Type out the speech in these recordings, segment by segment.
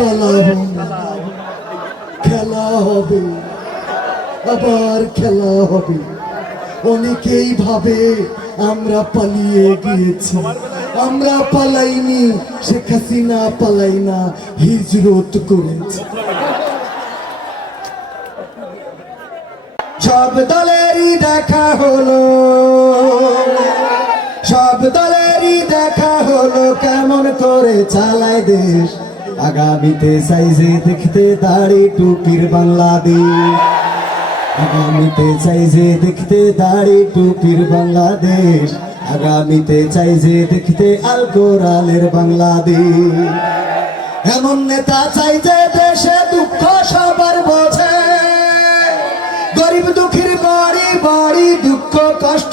না। খেলা হবে আবার খেলা হবে অনেকেই ভাবে আমরা পালিয়ে গিয়েছি। আমরা পালাইনি শেখ হাসিনা পালাই না হিজরত করেছি। সব দলেরই দেখা হলো। সব দলেরই দেখা হলো, কেমন করে চালায় দেশ। আগামীতে সাইজে দেখতে দাড়ি টুপির বাংলাদেশ আগামীতে চাই যে দেখতে দাড়ি টুপির বাংলাদেশ আগামীতে চাই যে দেখতে আল কোরআনের বাংলাদেশ এমন নেতা চাই যে দেশে দুঃখ সবার বোঝে। গরিব দুঃখীর বাড়ি বাড়ি, দুঃখ কষ্ট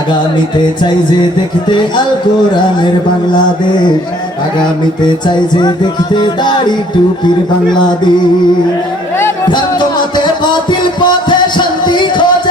আগামীতে চাই যে দেখতে আল কোরআনের বাংলাদেশ। আগামীতে চাই যে দেখতে দাড়ি টুপির বাংলাদেশ। ভ্রান্ত মতে বাতিল পথে শান্তি খোঁজে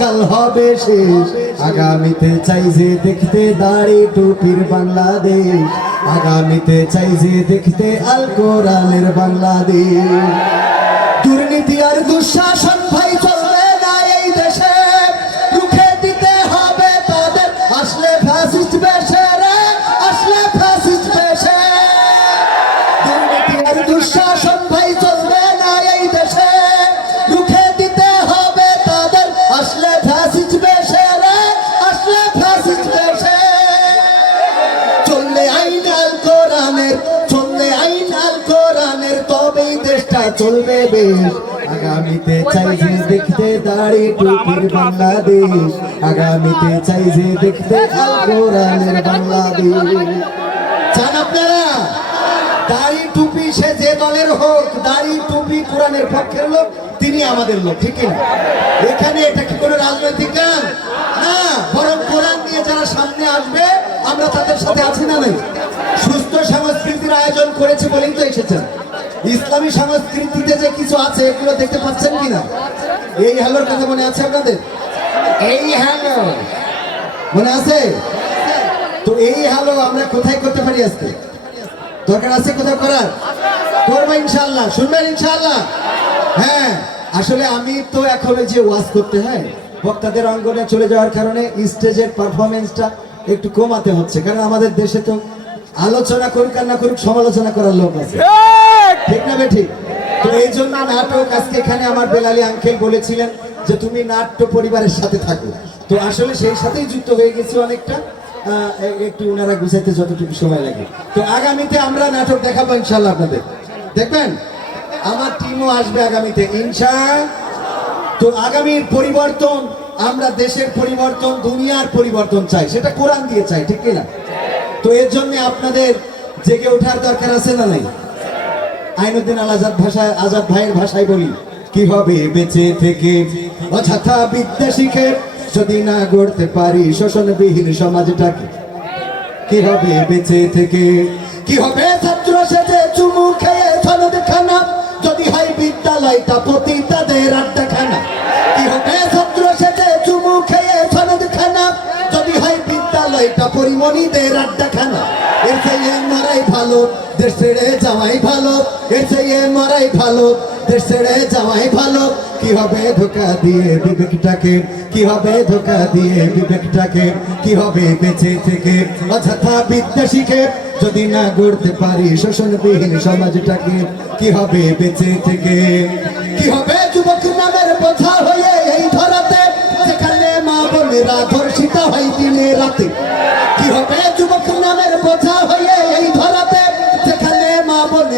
পরকাল হবে শেষ। আগামীতে চাই যে দেখতে দাড়ি টুপির বাংলাদেশ। আগামীতে চাই যে দেখতে আল কোরআনের বাংলাদেশ। দুর্নীতি আর দুঃশাসন চলবে বেশ। আগামীতে চাই যে দেখতে দাড়ি টুপির বাংলাদেশ। আগামীতে চাই যে দেখতে বাংলাদেশ। চান আপনারা? দাড়ি টুপি সে যে দলের হোক, দাড়ি টুপি কোরআনের পক্ষের লোক, তিনি আমাদের লোক, ঠিক না? এখানে এটা কি কোনো রাজনৈতিক গান না, বরং কোরআন নিয়ে যারা সামনে আসবে, আমরা তাদের সাথে আছি না নাই? সুস্থ সংস্কৃতির আয়োজন করেছি বলেই তো এসেছেন। ইসলামী সংস্কৃতিতে যে কিছু আছে এগুলো দেখতে পাচ্ছেন কিনা? এই হ্যালোর কথা মনে আছে আপনাদের? এই হ্যালো। মনে আছে? তো এই হ্যালো আমরা কোথায় করতে পারি আজকে? দরকার আছে কোথাও করার? করব ইনশাল্লাহ শুনবেন ইনশাল্লাহ হ্যাঁ আসলে আমি তো এখন ওই যে ওয়াজ করতে হয় বক্তাদের অঙ্গনে চলে যাওয়ার কারণে স্টেজের পারফরমেন্সটা একটু কমাতে হচ্ছে। কারণ আমাদের দেশে তো আলোচনা করুক আর না করুক সমালোচনা করার লোক আছে। ঠিক! না ঠিক তো এই জন্য নাটক আজকে এখানে আমার বেলালি আঙ্কেল বলেছিলেন যে তুমি নাট্য পরিবারের সাথে থাকো। তো আসলে সেই সাথেই যুক্ত হয়ে গেছি অনেকটা। একটু ওনারা গুছাইতে যতটুকু সময় লাগে। তো আগামীতে আমরা নাটক দেখাবো ইনশাল্লাহ আপনাদের। দেখবেন? আমার টিমও আসবে আগামীতে ইনশা। তো আগামীর পরিবর্তন আমরা দেশের পরিবর্তন দুনিয়ার পরিবর্তন চাই। সেটা কোরআন দিয়ে চাই ঠিক কিনা? তো এর জন্য আপনাদের জেগে ওঠার দরকার আছে না নাই? আইনুদ্দিন আল আজাদ ভাষায় আজাদ ভাইয়ের ভাষায় বলি কি হবে বেঁচে থেকে অযথা বিদ্যা শিখে যদি না গড়তে পারি শোষণবিহীন সমাজটাকে? কি হবে বেঁচে থেকে? কি হবে ছাত্র সেজে চুমু খেয়ে সনদ খানা যদি হয় বিদ্যালয়টা প্রতি তাদের আড্ডা খানা কি হবে ছাত্র সেজে বিদ্যালয়টা পরিমণিদের আড্ডা খানা এর থেকে মারাই ভালো, দেশ ছেড়ে যাওয়াই ভালো। এর থেকে মারাই ভালো, দেশ ছেড়ে যাওয়াই ভালো। কি হবে ধোকা দিয়ে বিবেকটাকে? কি হবে ধোকা দিয়ে বিবেকটাকে? কি হবে বেঁচে থেকে? অযথা বিদ্যা শিখে যদি না গড়তে পারি শোষণবিহীন সমাজটাকে, কি হবে বেঁচে থেকে? কি হবে যুবক নামের বোঝা হয়ে মা ধর্ষিতা হয় দিনে রাতে। কি হবে? যুবক নামের বোঝা হয়ে এই যেখানে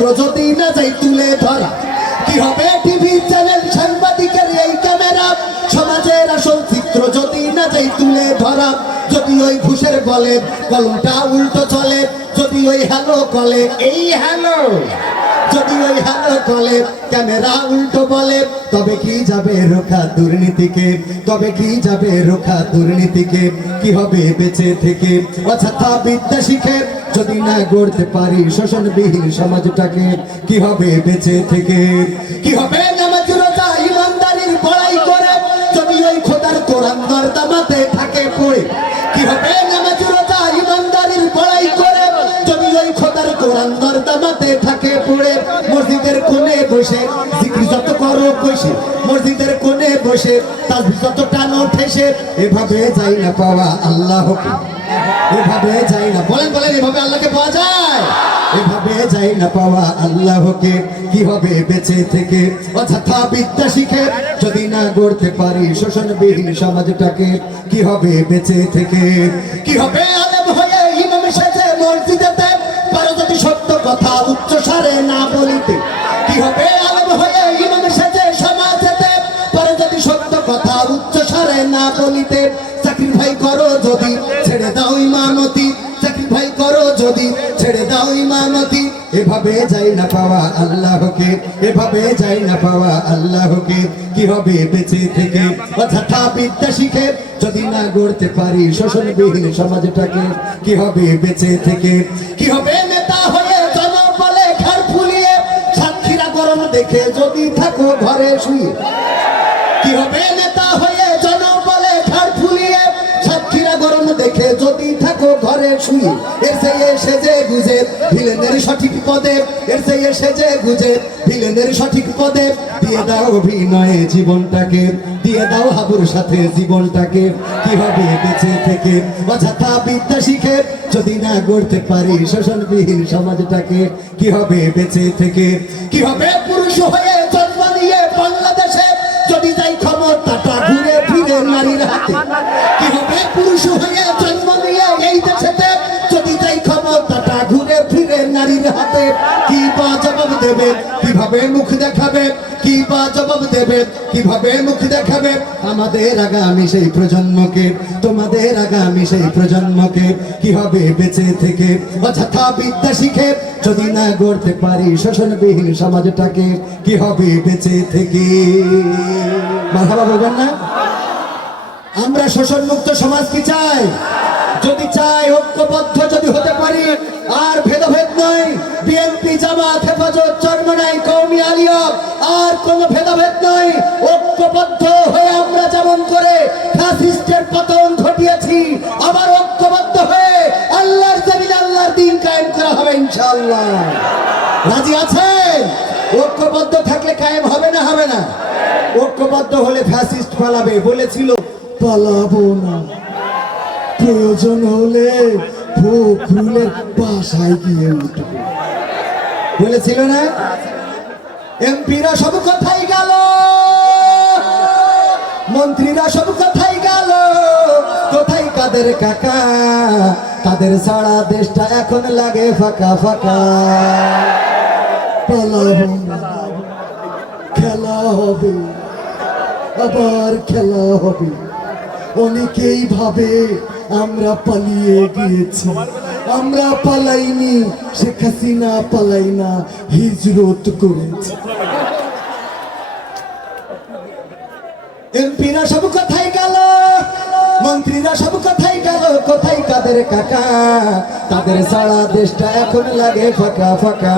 আসল যদি না যাই তুলে ধরা, কি হবে টিভি চ্যানেল সাংবাদিকের এই ক্যামেরা সমাজের আসল চিত্র যদি না যাই তুলে ধরা, যদি ওই ঘুষের বলে কলমটা উল্টো চলে, যদি ওই হ্যালো কলে এই হ্যালো। যদি ওই হ্যালো কলে ক্যামেরা উল্টো বলে, তবে কি যাবে রোখা দুর্নীতিকে? তবে কি যাবে রোখা দুর্নীতিকে? কি হবে বেঁচে থেকে? অযথা বিদ্যা শিখে যদি না গড়তে পারি শোষণবিহীন সমাজটাকে, কি হবে বেঁচে থেকে? কি হবে নামাজ রোজা, ইমানদারির বড়াই করে? যদি ওই খোদার কোরআন কোণে তার যত টানো ঠেসে এভাবে যাই না পাওয়া আল্লাহকে। এভাবে যাই না, বলেন বলেন, এভাবে আল্লাহকে পাওয়া যায়? এভাবে যাই না পাওয়া আল্লাহকে, কি হবে বেঁচে থেকে? অযথা বিদ্যা শিখে, যদি না গড়তে পারি শোষণবিহীন সমাজটাকে, কি হবে বেঁচে থেকে? কি হবে আলেম হয়ে ইমাম সেজে মসজিদেতে? পারো যদি সত্য কথা উচ্চ সারে না বলিতে, কি হবে না বলিতে সাক্রিফাই করো যদি, ছেড়ে দাও ইমামতি। সাক্রিফাই করো যদি, ছেড়ে দাও ইমামতি। এভাবে যাই না পাওয়া আল্লাহকে, এভাবে যাই না পাওয়া আল্লাহকে। কি হবে বেঁচে থেকে? অযথা বিদ্যা শিখে, যদি না গড়তে পারি শোষণবিহীন সমাজটাকে, কি হবে বেঁচে থেকে? কি হবে নেতা হয়ে জনবলে ঘর ফুলিয়ে সাক্ষীরা গরম দেখে যদি থাকো ঘরে শুয়ে। কি হবে নেতা হয়ে দেখে যদি থাকো ঘরে শুয়ে এর সেই সেজে গুজে ভিলেনের সঠিক পদে, এর সেই সেজে গুজে ভিলেনের সঠিক পদে, দিয়ে দাও অভিনয়ে জীবনটাকে, দিয়ে দাও হাবুর সাথে জীবনটাকে। কি হবে বেঁচে থেকে অযথা বিদ্যা শিখে, যদি না গড়তে পারি শোষণবিহীন সমাজটাকে কি হবে বেঁচে থেকে? কি হবে পুরুষ হয়ে জন্ম নিয়ে বাংলাদেশে ঘুরে ফিরে নারীর পুরুষ হয়ে জন্ম এই দেশেতে? যদি ঘুরে ফিরে নারীর হাতে, কি বা জবাব দেবে? কীভাবে মুখ দেখাবে? কি বা জবাব দেবে? কীভাবে মুখ দেখাবে? আমাদের আগামী সেই প্রজন্মকে, তোমাদের আগামী সেই প্রজন্মকে কি হবে বেঁচে থেকে? অযথা বিদ্যা শিখে যদি না গড়তে পারি শোষণবিহীন সমাজটাকে কি হবে বেঁচে থেকে? মাথাবা বলবেন না? আমরা শোষণ মুক্ত সমাজ কি চাই? যদি চাই, ঐক্যবদ্ধ যদি হতে পারি, আর ভেদাভেদ নয় বিএনপি জামাত, হেফাজত চরমনাই কৌমি আলিয়া আর কোনো ভেদাভেদ নয় ঐক্যবদ্ধ হয়ে আমরা যেমন করে ফ্যাসিস্টের পতন ঘটিয়েছি, আবার ঐক্যবদ্ধ হয়ে আল্লাহর জমিন আল্লাহর দিন কায়েম করা হবে ইনশাআল্লাহ। রাজি আছেন? ঐক্যবদ্ধ থাকলে কায়েম হবে না হবে না? ঐক্যবদ্ধ হলে ফ্যাসিস্ট পালাবে, বলেছিল, পালাবো না। প্রয়োজন হলে ফখরুলের বাসায় গিয়ে উঠবো। বলেছিল না? এমপিরা সব কথাই গেল। মন্ত্রীরা সব কথাই গেল। কোথায় কাদের কাকা? তাদের সারা দেশটা এখন লাগে ফাঁকা ফাঁকা। পালাবো না খেলা হবে আবার খেলা হবে অনেকেই ভাবে আমরা পালিয়ে গিয়েছি আমরা পালাইনি শেখ হাসিনা পালাই না হিজরত করেছে এমপিরা সব কথাই গেল, মন্ত্রীরা সব কথাই গেল। কোথায় কাদের কাকা? তাদের সারা দেশটা এখন লাগে ফাঁকা ফাঁকা।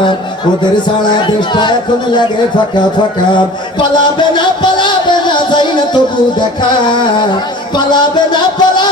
ওদের সারা দেশটা এখন লাগে ফাঁকা ফাঁকা। পালাবে না পালাবে না, যাই না তবু দেখা। পালাবে না পালাবে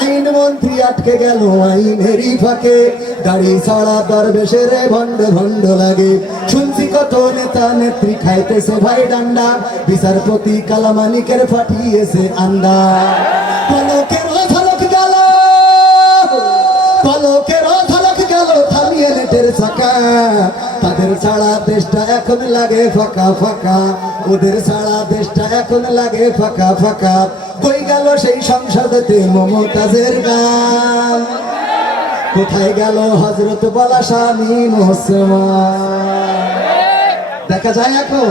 আইন মন্ত্রী আটকে গেল আইনেরই ফাঁকে। গাড়ি ছাড়া দরবেশের ভণ্ড ভণ্ড লাগে। শুনছি কত নেতা নেত্রী খাইতেছে ভাই ডান্ডা। বিচারপতি কালামানিকের ফাটিয়েছে আন্ডা পলকের ঝলক গেল, পলকের ঝলক গেল, থামিয়ে নেটের চাকা। তাদের ছাড়া দেশটা এখন লাগে ফাঁকা ফাঁকা। ওদের ছাড়া দেশটা এখন লাগে ফাঁকা ফাঁকা। কই গেল সেই সংসদেতে মমতাজের গান। কোথায় গেল হজরত বলা স্বামী দেখা যায় এখন?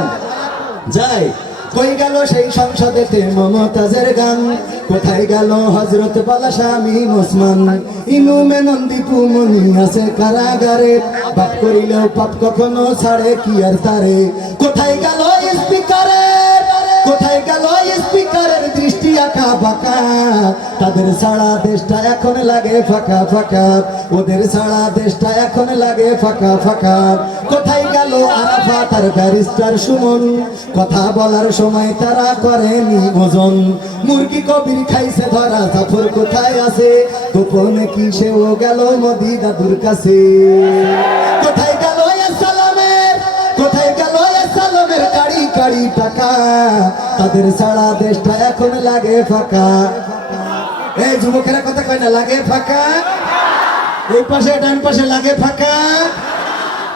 যায়। কই গেল সেই সংসদেতে মমতাজের গান। কোথায় গেল হজরত বালা স্বামী ওসমান ইনুমে নন্দীপু মনি আছে কারাগারে। বাপ করিলেও পাপ কখনো ছাড়ে, কি আর তারে? কোথায় গেল তাদের সারা দেশটা এখন লাগে ফাঁকা ফাঁকা। ওদের সারা দেশটা এখন লাগে ফাঁকা ফাঁকা। কোথায় গেল আরাফা তার ব্যারিস্টার সুমন? কথা বলার সময় তারা করেনি ওজন। মুরগি কবির খাইছে ধরা, জাফর কোথায় আছে? গোপনে কি সেও গেল মোদি দাদুর কাছে কোথায় টাকা তাদের সারা দেশটা এখন লাগে ফাঁকা। এই যুবকেরা কথা কয় না, লাগে ফাঁকা? এই পাশে, ডান পাশে লাগে ফাঁকা।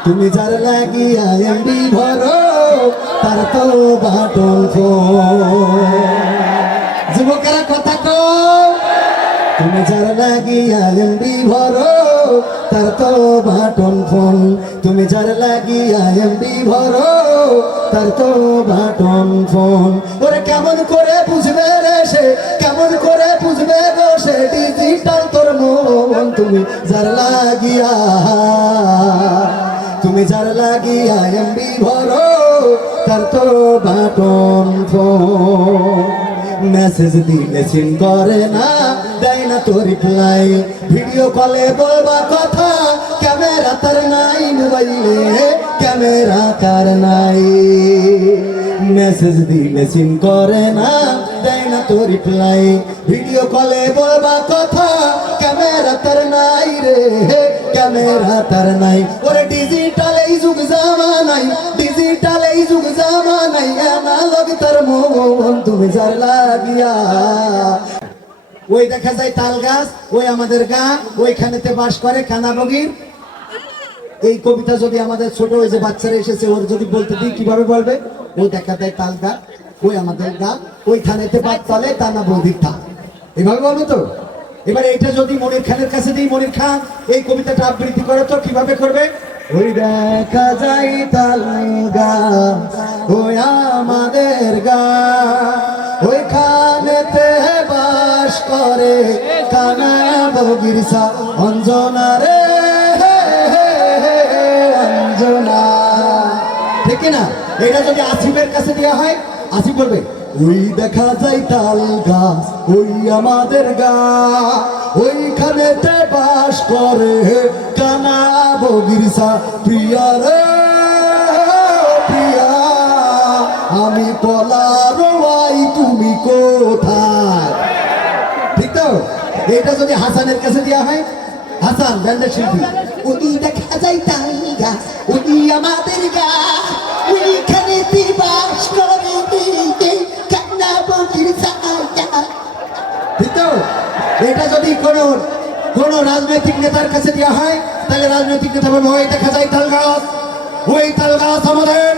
তুমি যার লাগিয়া এমবি ভরো তার তো বাটন যুবকেরা কথা কো তুমি যার লাগিয়া এমবি ভরো তার তো বাটন ফোন। তুমি যার লাগিয়া এমবি ভরো, তার তো বাটন ফোন। ওরে কেমন করে বুঝবে রে সে, কেমন করে বুঝবে গো সে? ডিজিটাল তোর মন, তুমি যার লাগিয়া, তুমি যার লাগিয়া এমবি ভরো, তার তো বাটন ফোন। মেসেজ দিলে সিন করে না দেয় না তো রিপ্লাই ভিডিও কলে বলবা কথা ক্যামেরা তার নাই মোবাইলে ক্যামেরা তার নাই। মেসেজ দিলে সিন করে না, দেয় না তো রিপ্লাই ভিডিও কলে বলবা কথা ক্যামেরা তার নাই রে ক্যামেরা তার নাই। ওরে ডিজিটাল এই যুগ জামানাই ডিজিটাল এই যুগ জামানাই অ্যানালগ তার মন, তুমি যার লাগিয়া। ওই দেখা যায় তাল গাছ, ওই আমাদের গা, ওইখানেতে বাস করে কানাবগির এই কবিতা যদি আমাদের ছোট ওই যে বাচ্চারা এসেছে, ওর যদি বলতে দিই, কীভাবে বলবে? ওই দেখা যায় তাল গা ওই আমাদের গা, ওইখানেতে বাদ তলে তা না বৌদির থা এভাবে বলব তো? এবার এইটা যদি মনির খানের কাছে দিই, মনির খান, এই কবিতাটা আবৃত্তি করে তো কীভাবে করবে? ওই দেখা যায় তাল গা ওই আমাদের গা, ওইখানেতে বাস করে। কানা বগির সা অঞ্জনা রে অঞ্জনা। ঠিক না এটা যদি আসিফের কাছে দেওয়া হয়, আসিফ বলবে, ওই দেখা যায় তাল গাছ, ওই আমাদের গা। ওইখানেতে বাস করে কানা বগিরসা প্রিয়া রে, প্রিয়া। আমি পলার তুমি কোথায়? এটা যদি হাসানের কাছে দেওয়া হয়, হাসান, ব্যান্ডের শিল্পী, উনি দেখা যায় তাই গা, উনি আমাদের গা উইখানে বাস করে এটা যদি কোনো, কোন রাজনৈতিক নেতার কাছে দেওয়া হয়, তাহলে রাজনৈতিক নেতা বলব, ওই দেখা যায় তাল গাছ, ওই তাল গাছ আমাদের,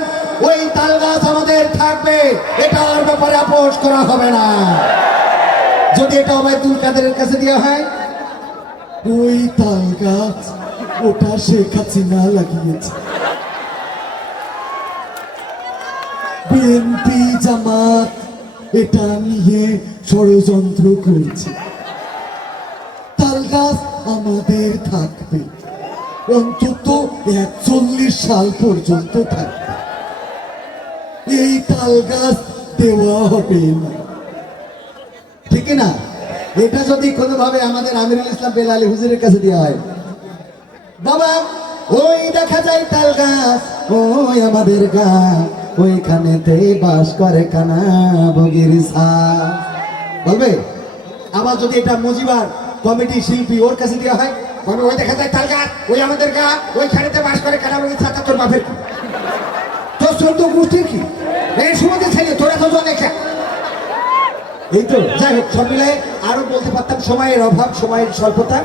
ওই তাল গাছ আমাদের থাকবে, এটার ব্যাপারে আপোষ করা হবে না। যদি এটা ওবায়দুল কাদেরের কাছে দেওয়া হয়? ওই তাল গাছ, ওটা শেখ হাসিনা লাগিয়েছে। বিএনপি জামাত এটা নিয়ে ষড়যন্ত্র করছে। তাল গাছ আমাদের থাকবে। অন্তত একচল্লিশ সাল পর্যন্ত থাকবে। এই তাল গাছ দেওয়া হবে না। ঠিক না এটা যদি কোনোভাবে আমাদের আমিরুল ইসলাম বেলালি হুজুরের কাছে দেওয়া হয়। বাবা, ওই দেখা যায় তাল গাছ, ওই আমাদের গা, ওইখানেতে বাস করে কানা বগির বলবে? আবার যদি এটা মুজিবার কমিটি শিল্পী ওর কাছে দেওয়া হয় বলবে ওই দেখা যায় তাল গাছ, ওই আমাদের গা, ওইখানেতে বাস করে কানাবগি ছাতা তোর বাপের? তোর চোদ্দ গোষ্ঠীর কি? এই সুমতি ছেলে, তোরা তো অনেক এই তো যাই হোক সব মিলে আরও বলতে পারতাম সময়ের অভাব সময়ের স্বল্পতা।